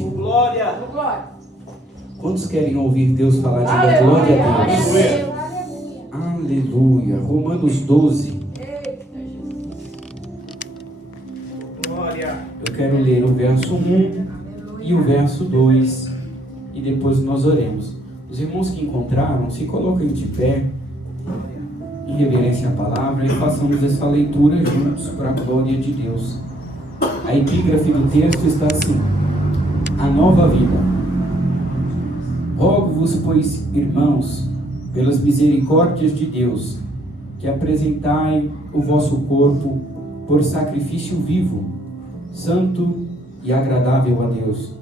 Glória. Quantos querem ouvir Deus falar de glória a Deus? Aleluia. Romanos 12. Glória. Eu quero ler o verso 1 e o verso 2 e depois nós oremos. Os irmãos que encontraram, se coloquem de pé em reverência à palavra e façamos essa leitura juntos para a glória de Deus. A epígrafe do texto está assim: a nova vida. Rogo-vos, pois, irmãos, pelas misericórdias de Deus, que apresentai o vosso corpo por sacrifício vivo, santo e agradável a Deus,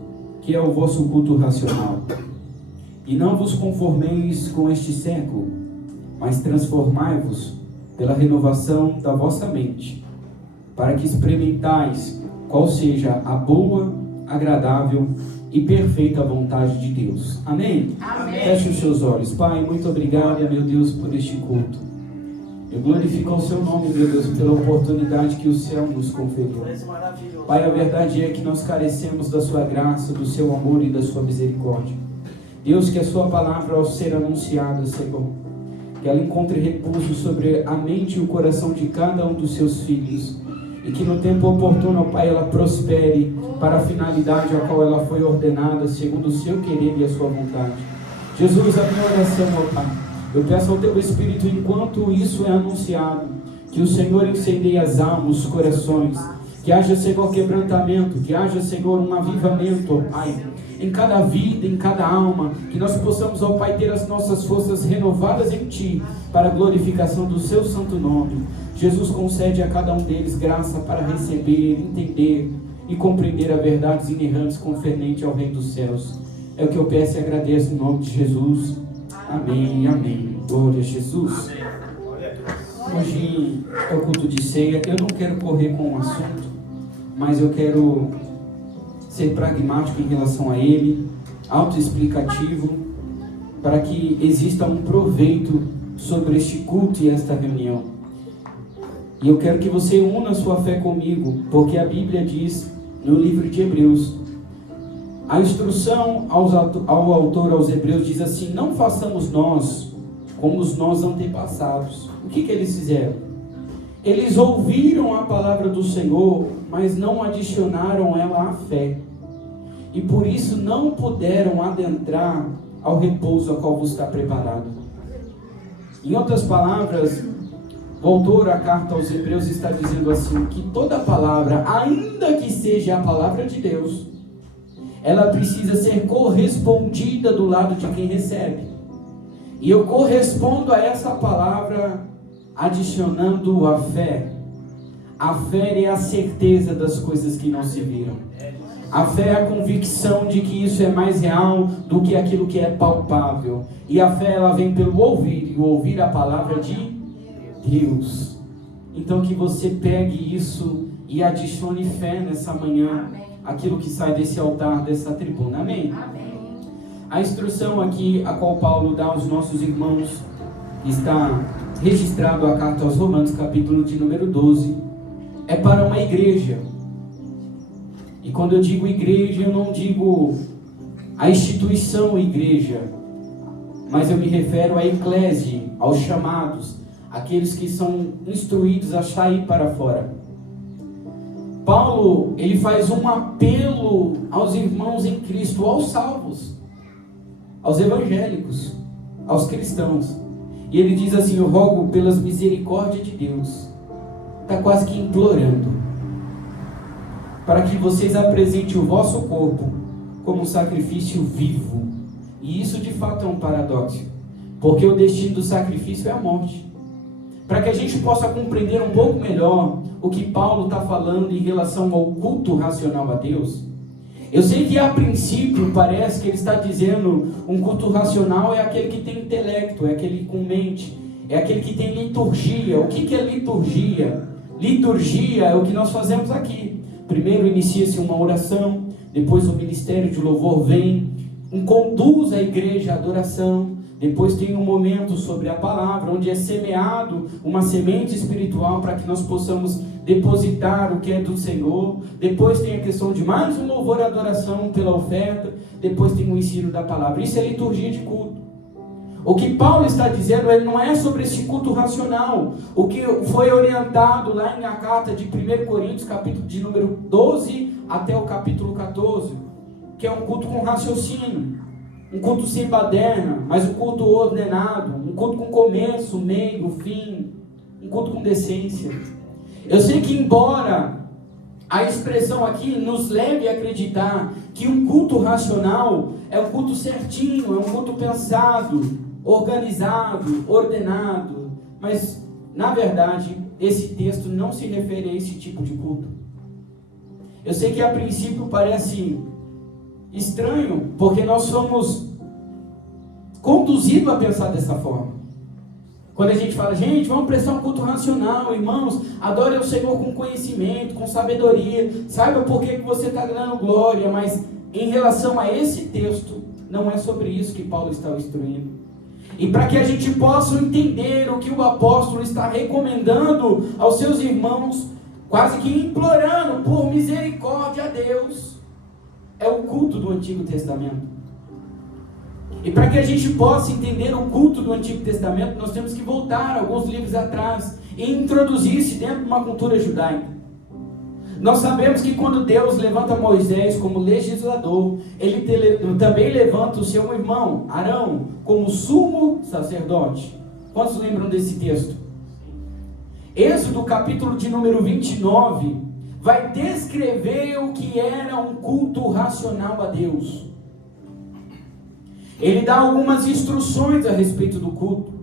que é o vosso culto racional. E não vos conformeis com este século, mas transformai-vos pela renovação da vossa mente, para que experimentais qual seja a boa, agradável e perfeita vontade de Deus. Amém? Amém. Feche os seus olhos. Pai, muito obrigado, meu Deus, por este culto. Eu glorifico o seu nome, meu Deus, pela oportunidade que o céu nos conferiu. Pai, a verdade é que nós carecemos da sua graça, do seu amor e da sua misericórdia. Deus, que a sua palavra, ao ser anunciada, Senhor, que ela encontre repouso sobre a mente e o coração de cada um dos seus filhos, e que no tempo oportuno, Pai, ela prospere para a finalidade a qual ela foi ordenada, segundo o seu querer e a sua vontade. Jesus, a minha oração, ó Pai, eu peço ao Teu Espírito, enquanto isso é anunciado, que o Senhor incendeie as almas, os corações, que haja, Senhor, quebrantamento, que haja, Senhor, um avivamento, ó Pai, em cada vida, em cada alma, que nós possamos, ó Pai, ter as nossas forças renovadas em Ti, para a glorificação do Seu santo nome. Jesus, concede a cada um deles graça para receber, entender e compreender a verdades inerrantes concernente ao Reino dos Céus. É o que eu peço e agradeço em nome de Jesus. Amém, amém. Glória a Jesus. Hoje é o culto de ceia. Eu não quero correr com o assunto, mas eu quero ser pragmático em relação a ele, autoexplicativo, para que exista um proveito sobre este culto e esta reunião. E eu quero que você una a sua fé comigo, porque a Bíblia diz no livro de Hebreus, a instrução ao autor aos Hebreus diz assim: não façamos nós como os nossos antepassados. O que eles fizeram? Eles ouviram a palavra do Senhor, mas não adicionaram ela à fé, e por isso não puderam adentrar ao repouso a qual vos está preparado. Em outras palavras, o autor da carta aos Hebreus está dizendo assim, que toda palavra, ainda que seja a palavra de Deus, ela precisa ser correspondida do lado de quem recebe. E eu correspondo a essa palavra adicionando a fé. A fé é a certeza das coisas que não se viram. A fé é a convicção de que isso é mais real do que aquilo que é palpável. E a fé, ela vem pelo ouvir, e ouvir a palavra de Deus. Então que você pegue isso e adicione fé nessa manhã. Amém. Aquilo que sai desse altar, dessa tribuna. Amém? Amém. A instrução aqui a qual Paulo dá aos nossos irmãos, está registrado a carta aos Romanos, capítulo de número 12, é para uma igreja. E quando eu digo igreja, eu não digo a instituição igreja, mas eu me refero à eclésia, aos chamados, aqueles que são instruídos a sair para fora. Paulo, ele faz um apelo aos irmãos em Cristo, aos salvos, aos evangélicos, aos cristãos. E ele diz assim: eu rogo pelas misericórdias de Deus, está quase que implorando, para que vocês apresentem o vosso corpo como um sacrifício vivo. E isso de fato é um paradoxo, porque o destino do sacrifício é a morte. Para que a gente possa compreender um pouco melhor o que Paulo está falando em relação ao culto racional a Deus, eu sei que a princípio parece que ele está dizendo um culto racional é aquele que tem intelecto, é aquele com mente, é aquele que tem liturgia. O que é liturgia? Liturgia é o que nós fazemos aqui. Primeiro inicia-se uma oração, depois o ministério de louvor vem, conduz a igreja à adoração, Depois tem um momento sobre a palavra, onde é semeado uma semente espiritual para que nós possamos depositar o que é do Senhor. Depois tem a questão de mais um louvor e adoração pela oferta. Depois tem o ensino da palavra. Isso é liturgia de culto. O que Paulo está dizendo não é sobre esse culto racional. O que foi orientado lá na carta de 1 Coríntios, capítulo de número 12 até o capítulo 14, que é um culto com raciocínio. Um culto sem baderna, mas um culto ordenado, um culto com começo, meio, fim, um culto com decência. Eu sei que embora a expressão aqui nos leve a acreditar que um culto racional é um culto certinho, é um culto pensado, organizado, ordenado, mas na verdade esse texto não se refere a esse tipo de culto. Eu sei que a princípio parece estranho, porque nós somos conduzidos a pensar dessa forma. Quando a gente fala, gente, vamos prestar um culto racional, irmãos, adore o Senhor com conhecimento, com sabedoria, saiba por que você está ganhando glória, mas em relação a esse texto, não é sobre isso que Paulo está instruindo. E para que a gente possa entender o que o apóstolo está recomendando aos seus irmãos, quase que implorando por misericórdia a Deus, é o culto do Antigo Testamento. E para que a gente possa entender o culto do Antigo Testamento, nós temos que voltar alguns livros atrás e introduzir-se dentro de uma cultura judaica. Nós sabemos que quando Deus levanta Moisés como legislador, Ele também levanta o seu irmão, Arão, como sumo sacerdote. Quantos lembram desse texto? Êxodo, capítulo de número 29, vai descrever o que era um culto racional a Deus. Ele dá algumas instruções a respeito do culto.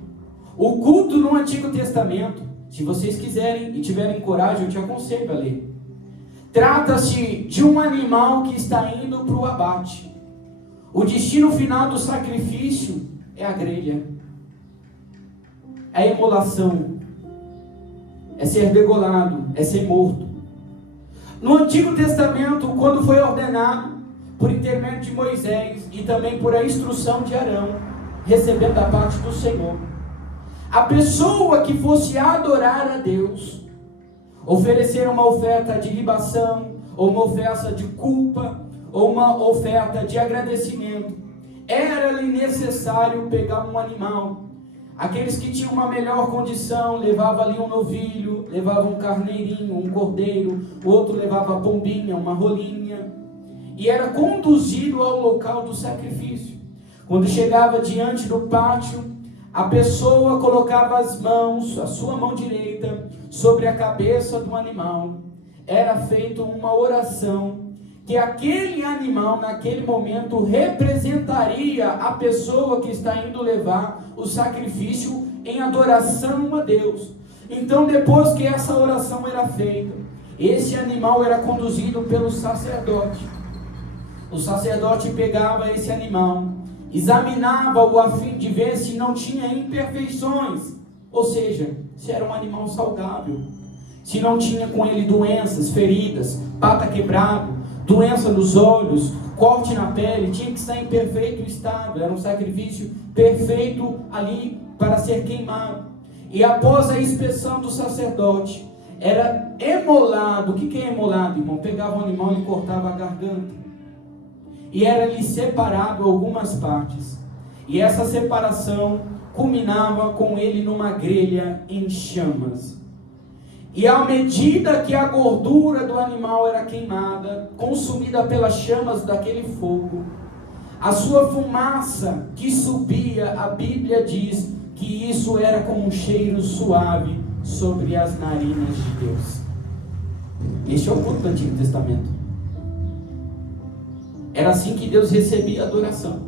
O culto no Antigo Testamento, se vocês quiserem e tiverem coragem, eu te aconselho a ler. Trata-se de um animal que está indo para o abate. O destino final do sacrifício é a grelha, é a imolação, é ser degolado, é ser morto. No Antigo Testamento, quando foi ordenado, por intermédio de Moisés e também por a instrução de Arão, recebendo da parte do Senhor, a pessoa que fosse adorar a Deus, oferecer uma oferta de libação, ou uma oferta de culpa, ou uma oferta de agradecimento, era-lhe necessário pegar um animal. Aqueles que tinham uma melhor condição, levavam ali um novilho, levavam um carneirinho, um cordeiro, o outro levava a pombinha, uma rolinha, e era conduzido ao local do sacrifício. Quando chegava diante do pátio, a pessoa colocava as mãos, a sua mão direita, sobre a cabeça do animal. Era feita uma oração, que aquele animal, naquele momento, representaria a pessoa que está indo levar o sacrifício em adoração a Deus. Então, depois que essa oração era feita, esse animal era conduzido pelo sacerdote. O sacerdote pegava esse animal, examinava-o a fim de ver se não tinha imperfeições, ou seja, se era um animal saudável, se não tinha com ele doenças, feridas, pata quebrado, doença nos olhos, corte na pele, tinha que estar em perfeito estado. Era um sacrifício perfeito ali para ser queimado. E após a inspeção do sacerdote, era emolado. O que é emolado, irmão? Pegava o animal e cortava a garganta, e era-lhe separado algumas partes, e essa separação culminava com ele numa grelha em chamas. E à medida que a gordura do animal era queimada, consumida pelas chamas daquele fogo, a sua fumaça que subia, a Bíblia diz que isso era como um cheiro suave sobre as narinas de Deus. Este é o culto do Antigo Testamento. Era assim que Deus recebia a adoração.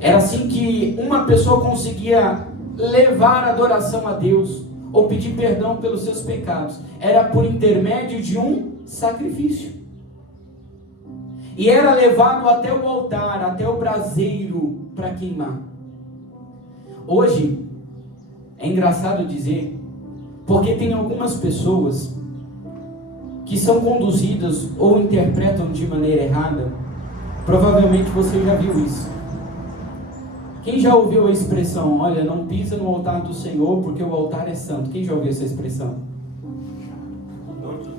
Era assim que uma pessoa conseguia levar a adoração a Deus, ou pedir perdão pelos seus pecados. Era por intermédio de um sacrifício. E era levado até o altar, até o braseiro, para queimar. Hoje, é engraçado dizer, porque tem algumas pessoas que são conduzidas ou interpretam de maneira errada. Provavelmente você já viu isso. Quem já ouviu a expressão, olha, não pisa no altar do Senhor porque o altar é santo? Quem já ouviu essa expressão?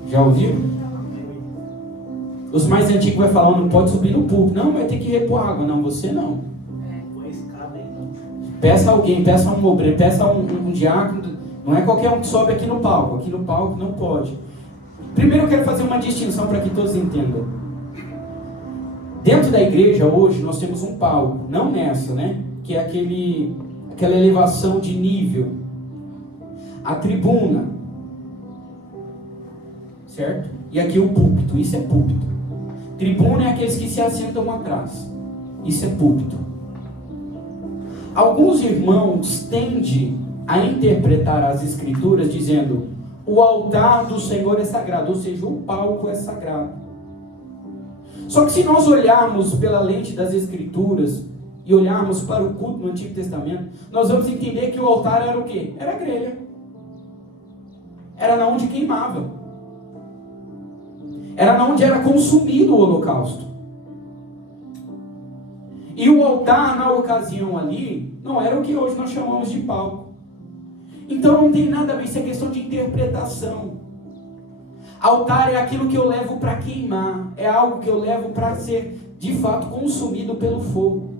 Já ouviu? Os mais antigos vai falar, não pode subir no púlpito. Não, vai ter que repor água. Não, você não. Peça alguém, peça um obreiro, peça um diácono. Não é qualquer um que sobe aqui no palco. Aqui no palco não pode. Primeiro eu quero fazer uma distinção para que todos entendam. Dentro da igreja hoje nós temos um palco. Não nessa, né? Que é aquela elevação de nível. A tribuna. Certo? E aqui o púlpito. Isso é púlpito. Tribuna é aqueles que se assentam atrás. Isso é púlpito. Alguns irmãos tendem a interpretar as escrituras dizendo o altar do Senhor é sagrado, ou seja, o palco é sagrado. Só que se nós olharmos pela lente das escrituras e olharmos para o culto no Antigo Testamento, nós vamos entender que o altar era o quê? Era a grelha. Era na onde queimava. Era na onde era consumido o holocausto. E o altar, na ocasião ali, não era o que hoje nós chamamos de palco. Então não tem nada a ver, isso é questão de interpretação. Altar é aquilo que eu levo para queimar, é algo que eu levo para ser, de fato, consumido pelo fogo.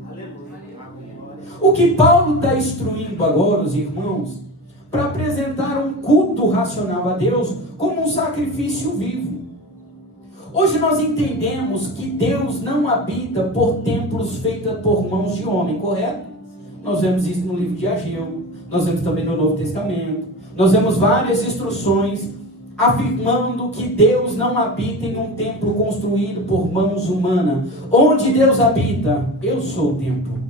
O que Paulo está instruindo agora, os irmãos, para apresentar um culto racional a Deus como um sacrifício vivo. Hoje nós entendemos que Deus não habita por templos feitos por mãos de homem, correto? Nós vemos isso no livro de Ageu, nós vemos também no Novo Testamento, nós vemos várias instruções afirmando que Deus não habita em um templo construído por mãos humanas. Onde Deus habita? Eu sou o templo.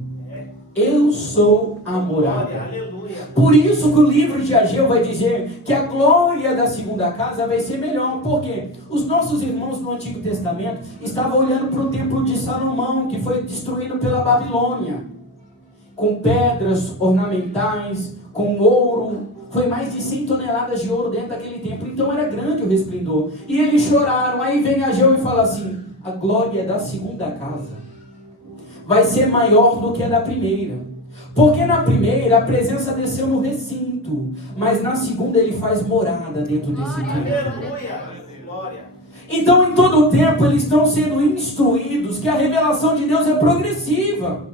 Eu sou a morada. Por isso que o livro de Ageu vai dizer que a glória da segunda casa vai ser melhor. Por quê? Os nossos irmãos no Antigo Testamento estavam olhando para o templo de Salomão, que foi destruído pela Babilônia, com pedras ornamentais, com ouro. Foi mais de 100 toneladas de ouro dentro daquele templo. Então era grande o resplendor. E eles choraram. Aí vem Ageu e fala assim: a glória da segunda casa vai ser maior do que a da primeira. Porque na primeira a presença desceu no recinto, mas na segunda ele faz morada dentro desse templo. Então em todo o tempo eles estão sendo instruídos que a revelação de Deus é progressiva.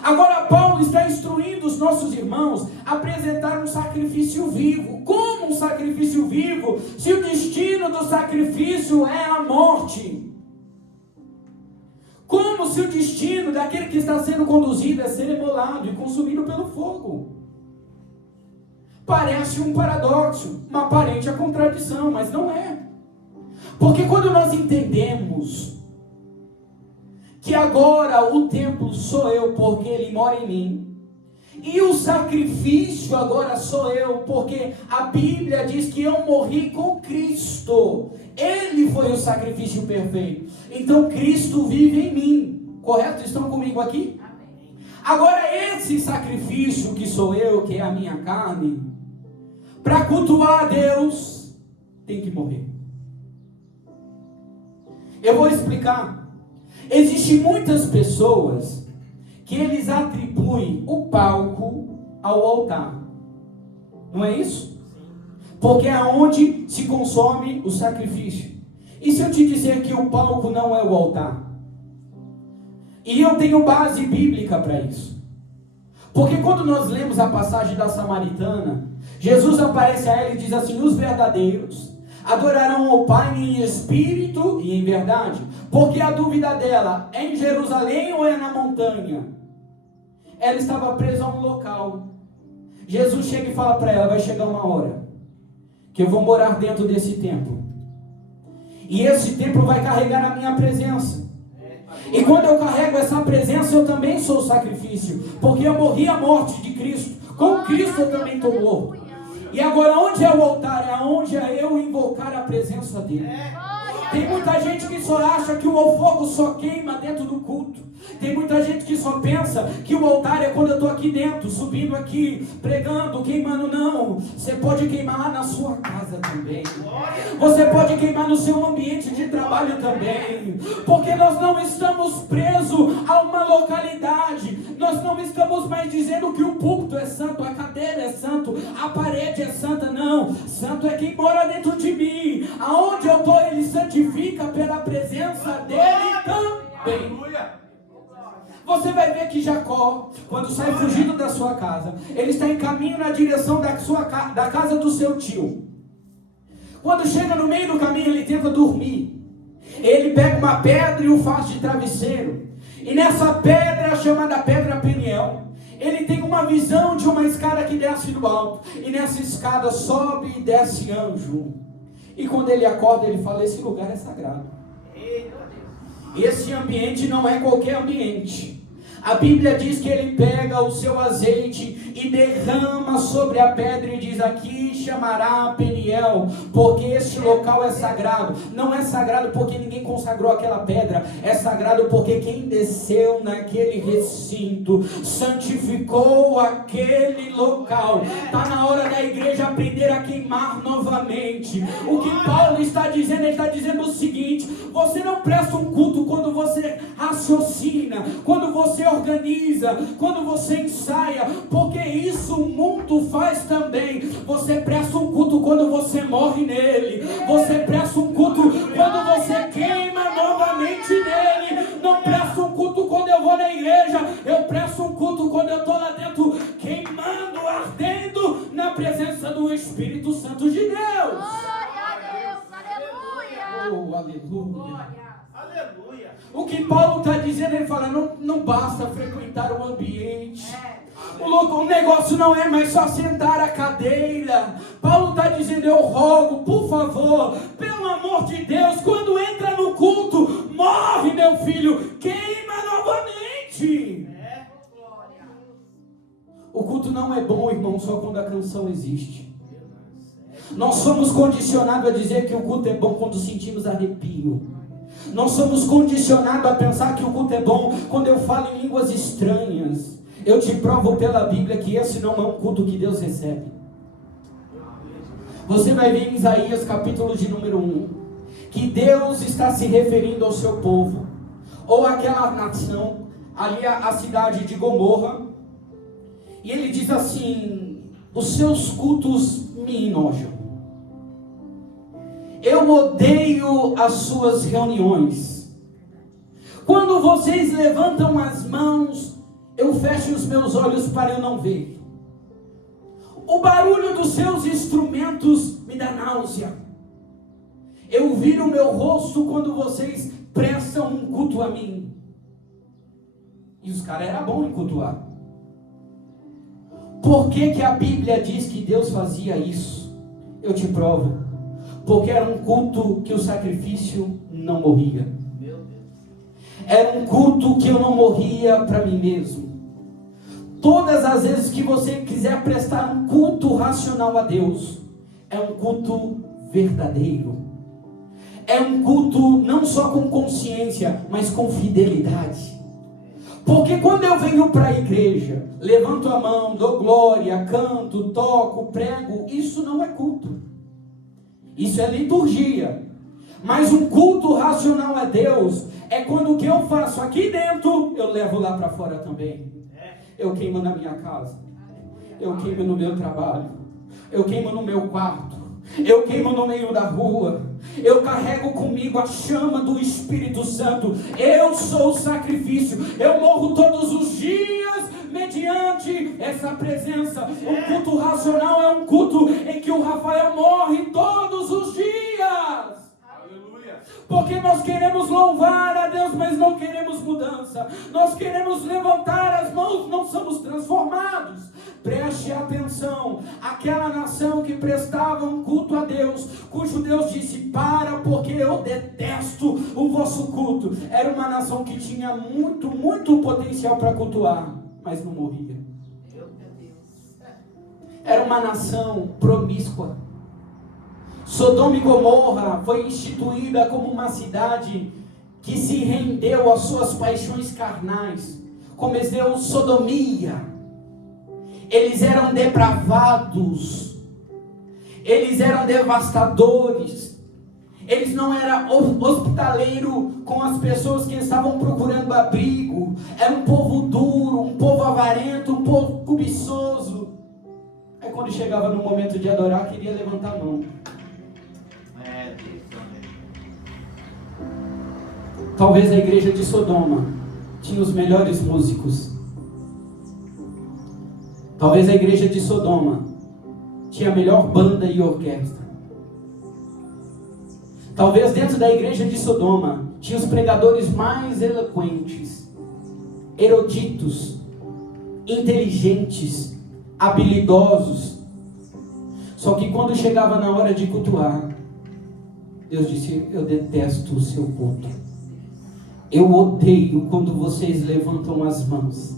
Agora Paulo está instruindo os nossos irmãos a apresentar um sacrifício vivo. Como um sacrifício vivo, se o destino do sacrifício é a morte? Como se o destino daquele que está sendo conduzido é ser emolado e consumido pelo fogo? Parece um paradoxo, uma aparente contradição, mas não é. Porque quando nós entendemos que agora o templo sou eu porque ele mora em mim, e o sacrifício agora sou eu porque a Bíblia diz que eu morri com Cristo, ele foi o sacrifício perfeito, então Cristo vive em mim, correto? Estão comigo aqui? Agora esse sacrifício que sou eu, que é a minha carne, para cultuar a Deus, tem que morrer. Eu vou explicar. Existem muitas pessoas que eles atribuem o palco ao altar. Não é isso? Porque é onde se consome o sacrifício. E se eu te dizer que o palco não é o altar? E eu tenho base bíblica para isso. Porque quando nós lemos a passagem da Samaritana, Jesus aparece a ela e diz assim: os verdadeiros adorarão ao Pai em espírito e em verdade. Porque a dúvida dela é em Jerusalém ou é na montanha? Ela estava presa a um local. Jesus chega e fala para ela: vai chegar uma hora que eu vou morar dentro desse templo, e esse templo vai carregar a minha presença. E quando eu carrego essa presença, eu também sou o sacrifício, porque eu morri a morte de Cristo. Com Cristo eu também estou morto. E agora onde é o altar? É onde é eu invocar a presença dele. Tem muita gente que só acha que o fogo só queima dentro do culto. Tem muita gente que só pensa que o altar é quando eu estou aqui dentro, subindo aqui, pregando, queimando. Não, você pode queimar lá na sua casa também. Você pode queimar no seu ambiente de trabalho também. Porque nós não estamos presos a uma localidade. Nós Nós não estamos mais dizendo que o púlpito é santo, a cadeira é santo, a parede é santa, não. Santo é quem mora dentro de mim. Aonde eu estou, Ele santifica pela presença dEle também. Você vai ver que Jacó, quando sai fugindo da sua casa, ele está em caminho na direção da casa do seu tio. Quando chega no meio do caminho, ele tenta dormir. Ele pega uma pedra e o faz de travesseiro. E nessa pedra, chamada Pedra Peniel, ele tem uma visão de uma escada que desce do alto. E nessa escada sobe e desce anjo. E quando ele acorda, ele fala: esse lugar é sagrado. Esse ambiente não é qualquer ambiente. A Bíblia diz que ele pega o seu azeite e derrama sobre a pedra e diz: aqui chamará Peniel, porque este local é sagrado. Não é sagrado porque ninguém consagrou aquela pedra, é sagrado porque quem desceu naquele recinto santificou aquele local. Está na hora da igreja aprender a queimar novamente. O que Paulo está dizendo, ele está dizendo o seguinte: você não presta um culto quando você raciocina, quando você organiza, quando você ensaia, porque isso o mundo faz também. Você presta um culto quando você morre nele. Você presta um culto quando você queima novamente nele. Não presto um culto quando eu vou na igreja. Eu presto um culto quando eu estou lá dentro, queimando, ardendo na presença do Espírito Santo de Deus. Glória a Deus, aleluia. Oh, aleluia. Aleluia. O que Paulo está dizendo, ele fala: não basta frequentar o ambiente. O negócio não é mais só sentar a cadeira. Paulo está dizendo: eu rogo, por favor, pelo amor de Deus, quando entra no culto, morre, meu filho, queima novamente. O culto não é bom, irmão, só quando a canção existe. Nós somos condicionados a dizer que o culto é bom quando sentimos arrepio. Nós somos condicionados a pensar que o culto é bom quando eu falo em línguas estranhas. Eu te provo pela Bíblia que esse não é um culto que Deus recebe. Você vai ver em Isaías capítulo de número 1, que Deus está se referindo ao seu povo, ou àquela nação, ali a cidade de Gomorra, e ele diz assim: os seus cultos me enojam. Eu odeio as suas reuniões. Quando vocês levantam as mãos, eu fecho os meus olhos para eu não ver. O barulho dos seus instrumentos me dá náusea. Eu viro o meu rosto quando vocês prestam um culto a mim. E os caras eram bons em cultuar. Por que a Bíblia diz que Deus fazia isso? Eu te provo. Porque era um culto que o sacrifício não morria. Era um culto que eu não morria para mim mesmo. Todas as vezes que você quiser prestar um culto racional a Deus, é um culto verdadeiro. É um culto não só com consciência, mas com fidelidade. Porque quando eu venho para a igreja, levanto a mão, dou glória, canto, toco, prego, isso não é culto. Isso é liturgia. Mas um culto racional a Deus é quando o que eu faço aqui dentro, eu levo lá para fora também. Eu queimo na minha casa. Eu queimo no meu trabalho. Eu queimo no meu quarto. Eu queimo no meio da rua. Eu carrego comigo a chama do Espírito Santo. Eu sou o sacrifício. Eu morro todos os dias mediante essa presença. Um culto racional é um culto em que o Rafael morre todos os dias. Porque nós queremos louvar a Deus, mas não queremos mudança. Nós queremos levantar as mãos, não somos transformados. Preste atenção, aquela nação que prestava um culto a Deus, cujo Deus disse: para, porque eu detesto o vosso culto. Era uma nação que tinha muito potencial para cultuar, mas não morria. Era uma nação promíscua. Sodoma e Gomorra foi instituída como uma cidade que se rendeu às suas paixões carnais, cometeu sodomia. Eles eram depravados, eles eram devastadores, eles não eram hospitaleiros com as pessoas que estavam procurando abrigo. Era um povo duro, um povo temperamento um pouco cobiçoso. Aí quando chegava no momento de adorar, queria levantar a mão. Talvez a igreja de Sodoma tinha os melhores músicos. Talvez a igreja de Sodoma tinha a melhor banda e orquestra. Talvez dentro da igreja de Sodoma tinha os pregadores mais eloquentes, eruditos, inteligentes, habilidosos. Só que quando chegava na hora de cultuar, Deus disse: eu detesto o seu culto. Eu odeio quando vocês levantam as mãos.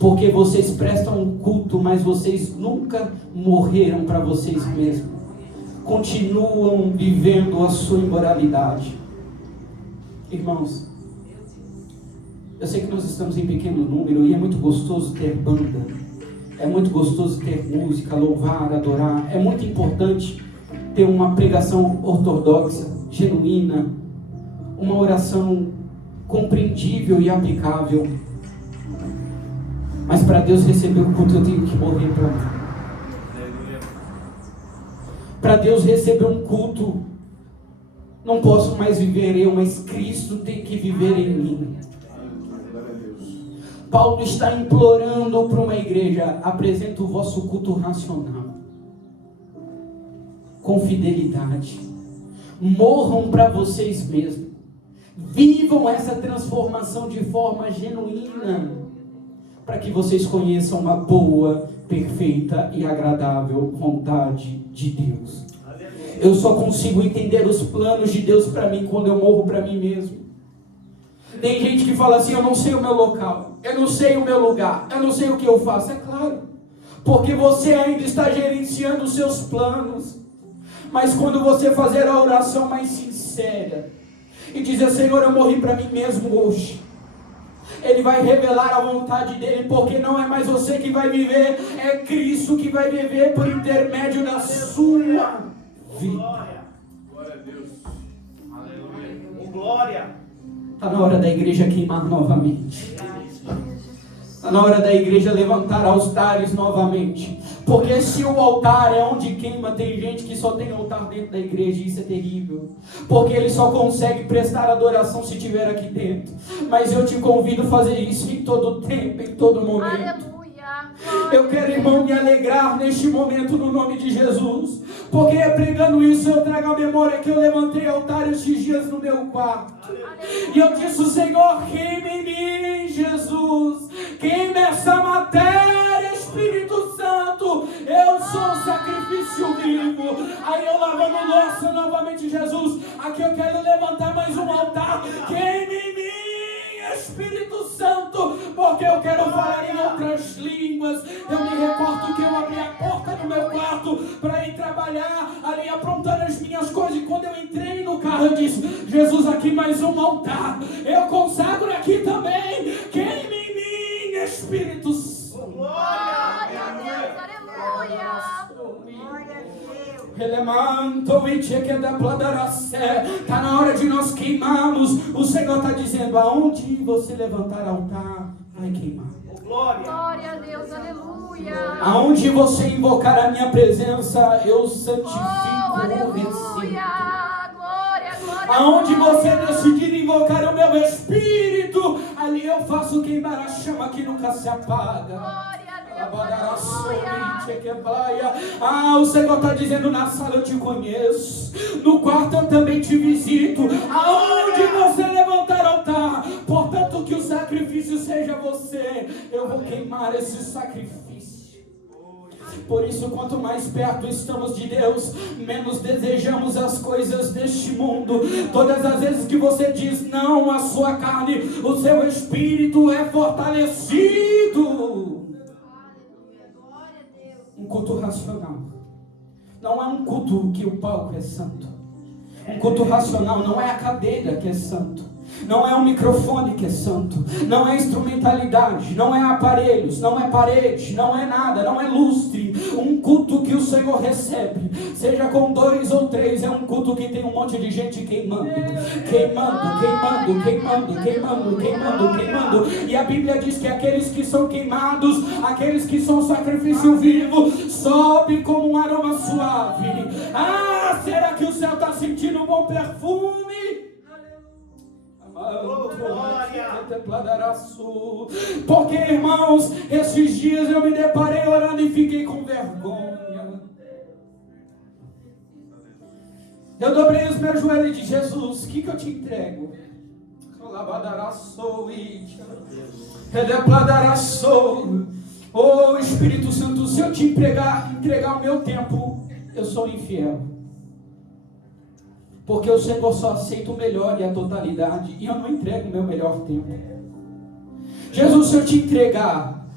Porque vocês prestam um culto, mas vocês nunca morreram para vocês mesmos. Continuam vivendo a sua imoralidade. Irmãos, eu sei que nós estamos em pequeno número e é muito gostoso ter banda. É muito gostoso ter música, louvar, adorar. É muito importante ter uma pregação ortodoxa, genuína, uma oração compreendível e aplicável. Mas para Deus receber o culto, eu tenho que morrer para mim. Para Deus receber um culto, não posso mais viver eu, mas Cristo tem que viver em mim. Paulo está implorando para uma igreja: apresenta o vosso culto racional, com fidelidade. Morram para vocês mesmos. Vivam essa transformação de forma genuína, para que vocês conheçam uma boa, perfeita e agradável vontade de Deus. Eu só consigo entender os planos de Deus para mim quando eu morro para mim mesmo. Tem gente que fala assim: eu não sei o meu local, eu não sei o meu lugar, eu não sei o que eu faço. É claro, porque você ainda está gerenciando os seus planos. Mas quando você fazer a oração mais sincera e dizer: Senhor, eu morri para mim mesmo hoje, Ele vai revelar a vontade dEle, porque não é mais você que vai viver, é Cristo que vai viver por intermédio da sua vida. Glória a Deus. Aleluia. Glória. Está na hora da igreja queimar novamente. Está na hora da igreja levantar altares novamente. Porque se o altar é onde queima, tem gente que só tem altar dentro da igreja, e isso é terrível. Porque ele só consegue prestar adoração se estiver aqui dentro. Mas eu te convido a fazer isso em todo tempo, em todo momento. Aleluia. Eu quero, irmão, me alegrar neste momento no nome de Jesus. Porque pregando isso eu trago a memória que eu levantei altar estes dias no meu quarto. E eu disse: Senhor, queima em mim, Jesus. Queima essa matéria, Espírito Santo. Eu sou sacrifício vivo. Aí eu lavando louça novamente: Jesus, aqui eu quero levantar mais um altar. Queima em mim, Espírito Santo, porque eu quero falar em outras línguas. Eu me recordo que eu abri a porta do meu quarto para ir trabalhar, ali aprontando as minhas coisas, e quando eu entrei no carro eu disse: Jesus, aqui mais um altar. Eu consagro aqui também. Queime em mim, Espírito Santo. Glória a Deus. Aleluia. Está na hora de nós queimarmos. O Senhor está dizendo: aonde você levantar altar, vai queimar. Glória a Deus, aleluia. Aonde você invocar a minha presença, eu santifico Aleluia. você. Glória. Aonde você decidir invocar o meu Espírito, ali eu faço queimar a chama que nunca se apaga. Glória a Deus, aleluia. O Senhor está dizendo: na sala eu te conheço, no quarto eu também te visito. Aonde você levantar altar, portanto que o sacrifício seja você, eu vou queimar esse sacrifício. Por isso, quanto mais perto estamos de Deus, menos desejamos as coisas deste mundo. Todas as vezes que você diz não à sua carne, o seu espírito é fortalecido. Um culto racional não é um culto que o palco é santo. Um culto racional não é a cadeira que é santo. Não é o microfone que é santo, não é instrumentalidade, não é aparelhos, não é parede, não é nada, não é lustre. Um culto que o Senhor recebe, seja com 2 ou 3, é um culto que tem um monte de gente queimando. E a Bíblia diz que aqueles que são queimados, aqueles que são sacrifício vivo, sobe como um aroma suave. Ah, será que o céu está sentindo um bom perfume? Porque, irmãos, esses dias eu me deparei orando e fiquei com vergonha. Eu dobrei os meus joelhos e disse: Jesus, o que eu te entrego? Oh, Espírito Santo, se eu te entregar o meu tempo, eu sou infiel. Porque o Senhor só aceita o melhor e a totalidade, e eu não entrego o meu melhor tempo. Jesus, se eu te entregar,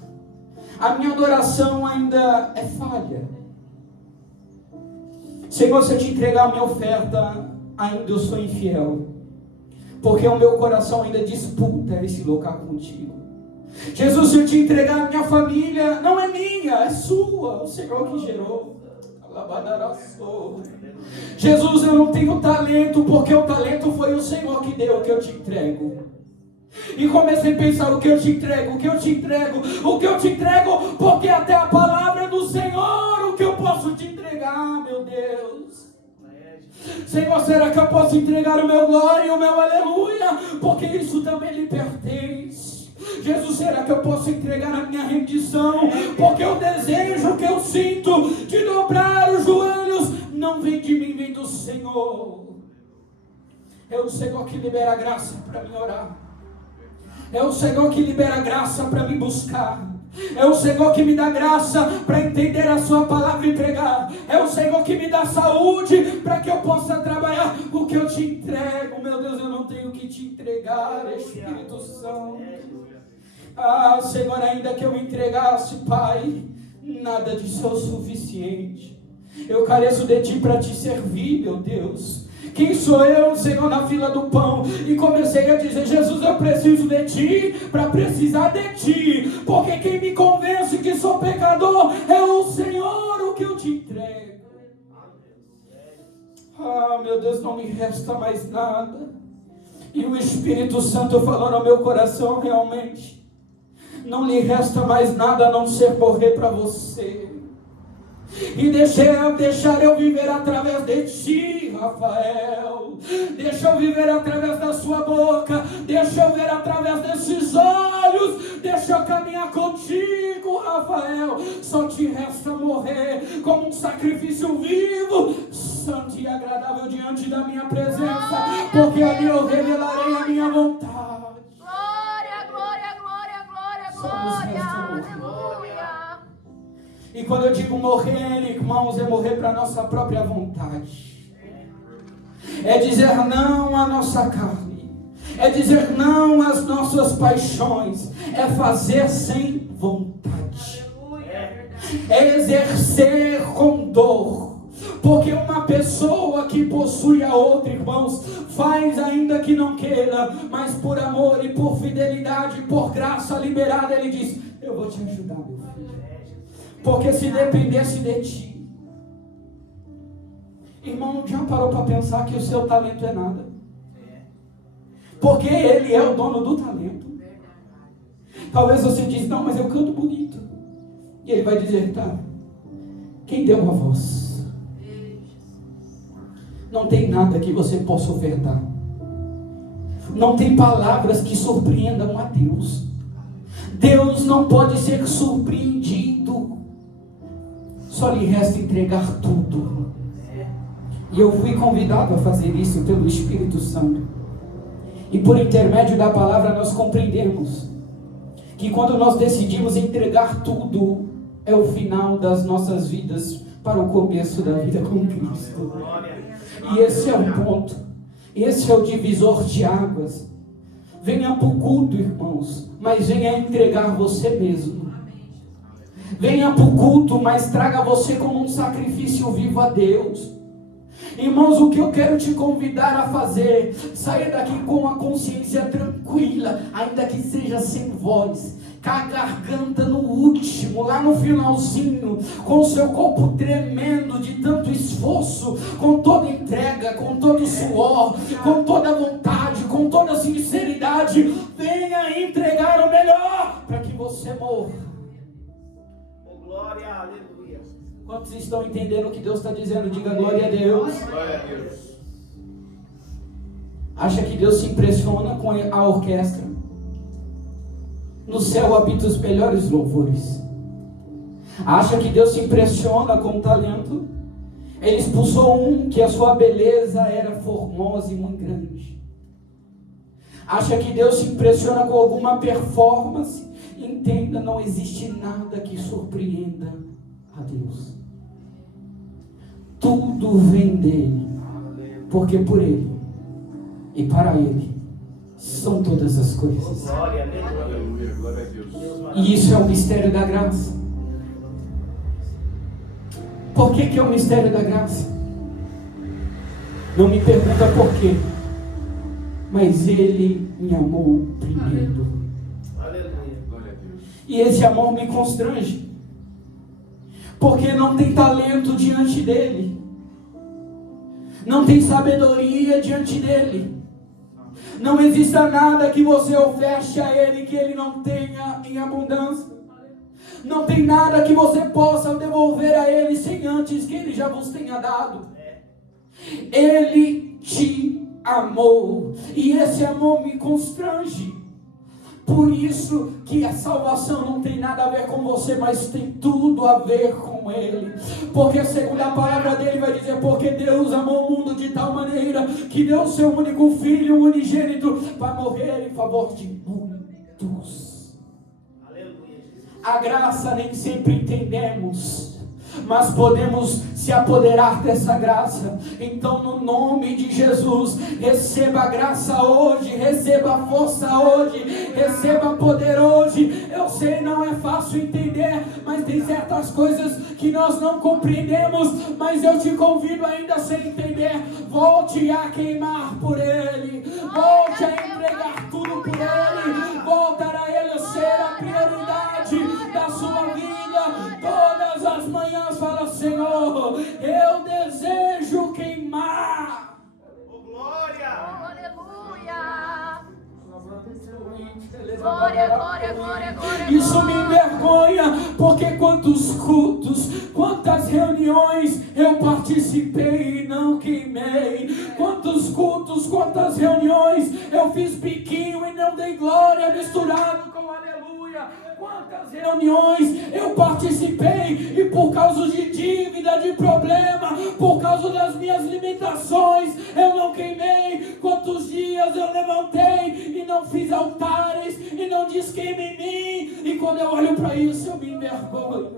a minha adoração ainda é falha. Senhor, se eu te entregar a minha oferta, ainda eu sou infiel. Porque o meu coração ainda disputa esse lugar contigo. Jesus, se eu te entregar a minha família, não é minha, é sua, o Senhor que gerou. Jesus, eu não tenho talento, porque o talento foi o Senhor que deu, o que eu te entrego. E comecei a pensar: o que eu te entrego, porque até a palavra do Senhor, o que eu posso te entregar, meu Deus. Senhor, será que eu posso entregar o meu glória e o meu aleluia? Porque isso também lhe pertence. Jesus, será que eu posso entregar a minha rendição? Porque o desejo que eu sinto de dobrar os joelhos não vem de mim, vem do Senhor. É o Senhor que libera a graça para me orar. É o Senhor que libera a graça para me buscar. É o Senhor que me dá graça para entender a sua palavra e pregar. É o Senhor que me dá saúde para que eu possa trabalhar. O que eu te entrego, meu Deus, eu não tenho que te entregar, Espírito Santo. Ah, Senhor, ainda que eu me entregasse, Pai, nada disso é o suficiente. Eu careço de Ti para Te servir, meu Deus. Quem sou eu, Senhor, na fila do pão? E comecei a dizer: Jesus, eu preciso de Ti para precisar de Ti. Porque quem me convence que sou pecador é o Senhor, o que eu te entrego. Ah, meu Deus, não me resta mais nada. E o Espírito Santo falou no meu coração: realmente não lhe resta mais nada a não ser morrer para você. E deixar eu viver através de Ti, Rafael. Deixa eu viver através da sua boca. Deixa eu ver através desses olhos. Deixa eu caminhar contigo, Rafael. Só te resta morrer como um sacrifício vivo, santo e agradável diante da minha presença. Porque ali eu revelarei a minha vontade. Aleluia. E quando eu digo morrer, irmãos, é morrer para a nossa própria vontade. É dizer não à nossa carne. É dizer não às nossas paixões. É fazer sem vontade. É exercer com dor. Porque uma pessoa que possui a outra, irmãos, faz ainda que não queira, mas por amor e por fidelidade, por graça liberada, ele diz: eu vou te ajudar, meu filho. Porque se dependesse de Ti. Irmão, já parou para pensar que o seu talento é nada? Porque Ele é o dono do talento. Talvez você diz: não, mas eu canto bonito. E Ele vai dizer: tá, quem deu a voz? Não tem nada que você possa ofertar. Não tem palavras que surpreendam a Deus. Deus não pode ser surpreendido. Só lhe resta entregar tudo. E eu fui convidado a fazer isso pelo Espírito Santo. E por intermédio da palavra nós compreendemos que quando nós decidimos entregar tudo, é o final das nossas vidas para o começo da vida com Cristo. E esse é o ponto. Esse é o divisor de águas. Venha para o culto, irmãos, mas venha entregar você mesmo. Venha para o culto, mas traga você como um sacrifício vivo a Deus. Irmãos, o que eu quero te convidar a fazer, saia daqui com a consciência tranquila, ainda que seja sem voz, com a garganta no último, lá no finalzinho, com o seu corpo tremendo de tanto esforço, com toda entrega, com todo suor, com toda vontade, com toda sinceridade, venha entregar o melhor para que você morra. Oh, glória, aleluia. Quantos estão entendendo o que Deus está dizendo? Diga glória a Deus. Glória a Deus. Acha que Deus se impressiona com a orquestra? No céu habitam os melhores louvores. Acha que Deus se impressiona com o talento? Ele expulsou um que a sua beleza era formosa e muito grande. Acha que Deus se impressiona com alguma performance? Entenda, não existe nada que surpreenda a Deus. Tudo vem dele, porque por ele e para ele são todas as coisas. Glória, aleluia. Glória a Deus. E isso é o mistério da graça. Por que é o mistério da graça? Não me pergunta por quê, mas ele me amou primeiro. Aleluia. Glória a Deus. E esse amor me constrange, porque não tem talento diante dele, não tem sabedoria diante dele. Não existe nada que você oferte a ele que ele não tenha em abundância. Não tem nada que você possa devolver a ele sem antes que ele já vos tenha dado. Ele te amou, e esse amor me constrange. Por isso que a salvação não tem nada a ver com você, mas tem tudo a ver com ele. Porque segundo a palavra dele vai dizer, porque Deus amou o mundo de tal maneira que deu o seu único filho, unigênito, para morrer em favor de muitos. Aleluia. A graça nem sempre entendemos, mas podemos se apoderar dessa graça. Então, no nome de Jesus, receba a graça hoje, receba a força hoje, receba poder hoje. Eu sei, não é fácil entender, mas tem certas coisas que nós não compreendemos, mas eu te convido ainda sem entender, volte a queimar por ele, volte a entregar tudo por ele, voltar a ele ser a prioridade da sua vida. Todas as manhãs fala, Senhor, eu desejo queimar. Oh, glória. Oh, aleluia. Glória, glória, glória, glória. Isso me envergonha, porque quantos cultos, quantas reuniões eu participei e não queimei. Quantos cultos, quantas reuniões eu fiz biquinho e não dei glória misturado com aleluia. Quantas reuniões eu participei e por causa de dívida, de problema, por causa das minhas limitações, eu não queimei. Quantos dias eu levantei e não fiz altares e não disse queima em mim, e quando eu olho para isso eu me envergonho.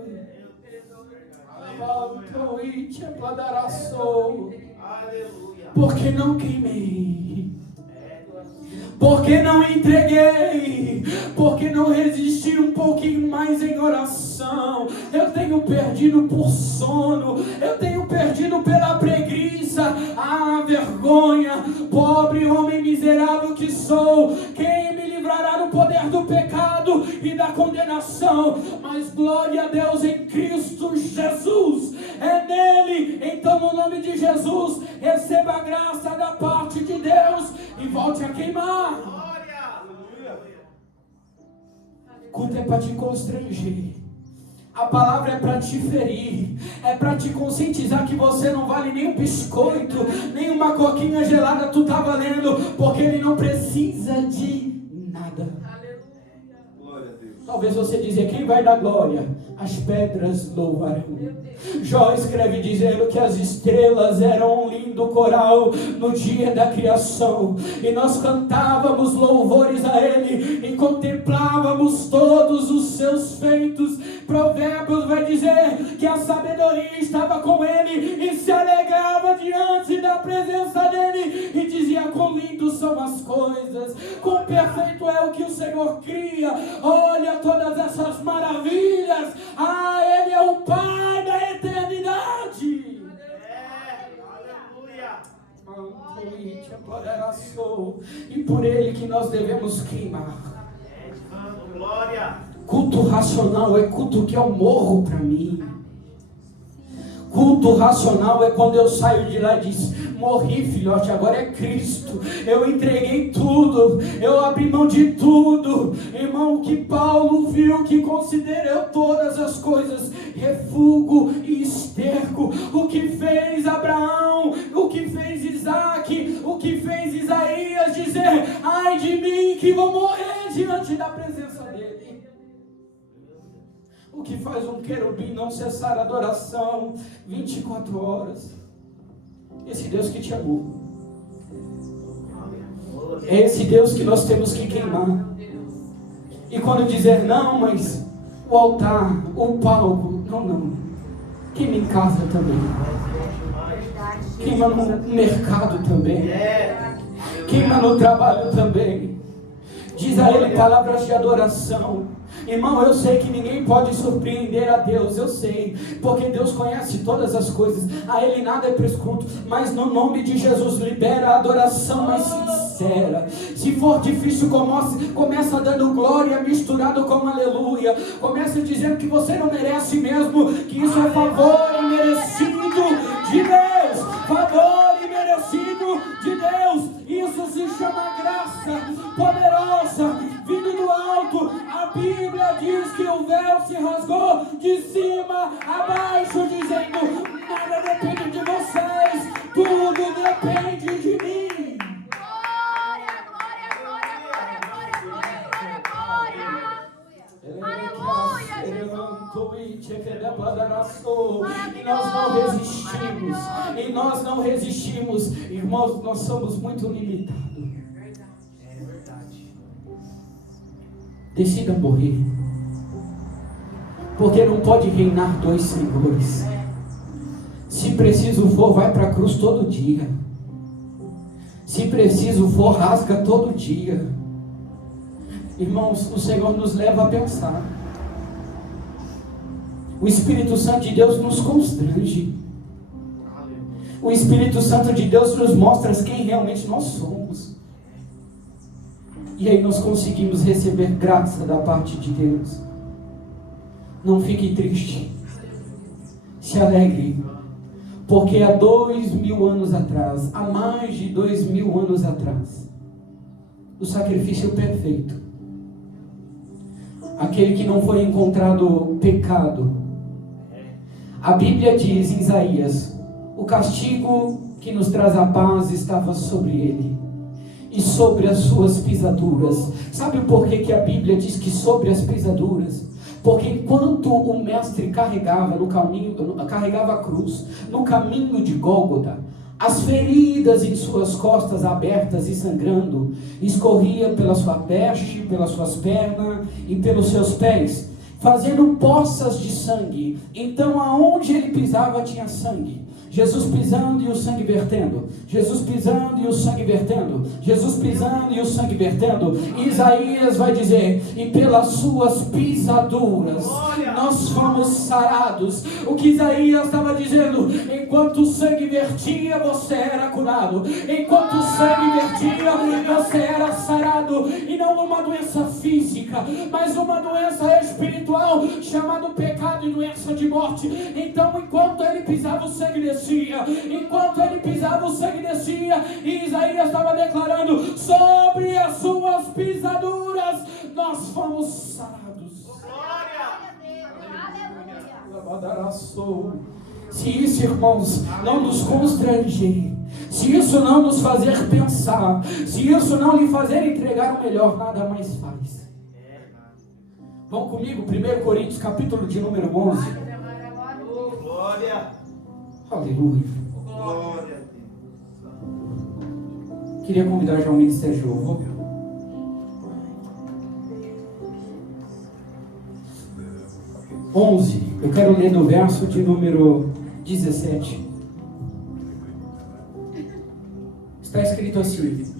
Aleluia. Porque não queimei, porque não entreguei, porque não resisti um pouquinho mais em oração. Eu tenho perdido por sono, eu tenho perdido pela preguiça. Ah, vergonha, pobre homem miserável que sou, quem me livrará do poder do pecado e da condenação? Mas glória a Deus em Cristo Jesus, é nele. Então, no nome de Jesus, receba a graça da parte de Deus e volte a queimar. Glória. Culto é para te constranger, a palavra é para te ferir, é para te conscientizar que você não vale nem um biscoito, nem uma coquinha gelada tu tá valendo, porque ele não precisa de nada. Glória a Deus. Talvez você dizer, quem vai dar glória? As pedras louvarão. Jó escreve dizendo que as estrelas eram um lindo coral no dia da criação, e nós cantávamos louvores a ele e contemplávamos todos os seus feitos. Provérbios vai dizer que a sabedoria estava com ele e se alegrava diante da presença dele e dizia, quão lindos são as coisas, quão perfeito é o que o Senhor cria. Olha todas essas maravilhas. Ah, ele é o Pai da eternidade. Aleluia. E por ele que nós devemos queimar. Glória. Culto racional é culto que eu morro para mim. Culto racional é quando eu saio de lá e diz: morri, filhote, agora é Cristo. Eu entreguei tudo, eu abri mão de tudo. Irmão, o que Paulo viu, que considerou todas as coisas refúgio e esterco. O que fez Abraão, o que fez Isaac, o que fez Isaías dizer: ai de mim que vou morrer diante da presença dele. O que faz um querubim não cessar a adoração 24 horas. Esse Deus que te amou. É esse Deus que nós temos que queimar. E quando dizer: não, mas o altar, o palco, não. Queima em casa também. Queima no mercado também. Queima no trabalho também. Diz a Ele palavras de adoração. Irmão, eu sei que ninguém pode surpreender a Deus, eu sei, porque Deus conhece todas as coisas, a Ele nada é prescrito, mas no nome de Jesus libera a adoração mais sincera. Se for difícil, começa dando glória misturado com aleluia, começa dizendo que você não merece mesmo, que isso é favor imerecido de Deus, favor imerecido de Deus. Isso se chama graça poderosa, vindo do alto. A Bíblia diz que o véu se rasgou de cima a baixo, dizendo: nada depende de vocês, tudo depende de mim. Glória, glória, glória, glória, glória, glória, glória. E nós não resistimos, irmãos, nós somos muito limitados. Decida morrer, porque não pode reinar dois senhores. Se preciso for, vai para a cruz todo dia. Se preciso for, rasga todo dia. Irmãos, o Senhor nos leva a pensar. O Espírito Santo de Deus nos constrange. O Espírito Santo de Deus nos mostra quem realmente nós somos. E aí nós conseguimos receber graça da parte de Deus. Não fique triste. Se alegre. Porque há 2000 anos atrás, há mais de 2000 anos atrás, o sacrifício perfeito, aquele que não foi encontrado pecado. A Bíblia diz em Isaías: o castigo que nos traz a paz estava sobre ele, e sobre as suas pisaduras. Sabe por que a Bíblia diz que sobre as pisaduras? Porque enquanto o mestre carregava a cruz no caminho de Gólgota, as feridas em suas costas abertas e sangrando escorriam pela sua peste, pelas suas pernas e pelos seus pés, fazendo poças de sangue. Então aonde ele pisava tinha sangue. Jesus pisando e o sangue vertendo, Jesus pisando e o sangue vertendo, Jesus pisando e o sangue vertendo. Isaías vai dizer: e pelas suas pisaduras nós fomos sarados. O que Isaías estava dizendo: enquanto o sangue vertia, você era curado. Enquanto o sangue vertia, você era sarado. E não uma doença física, mas uma doença espiritual, chamada pecado e doença de morte. Então enquanto ele pisava, o sangue descia. Enquanto ele pisava, o sangue descia. E Isaías estava declarando: sobre as suas pisaduras nós fomos sarados. Aleluia. Se isso, irmãos, não nos constranger, se isso não nos fazer pensar, se isso não lhe fazer entregar o melhor, nada mais faz. Vão comigo, 1 Coríntios, capítulo de número 11. Glória. Aleluia. Glória. Queria convidar já o ministério de louvor. Eu quero ler no verso de número 17. Está escrito assim: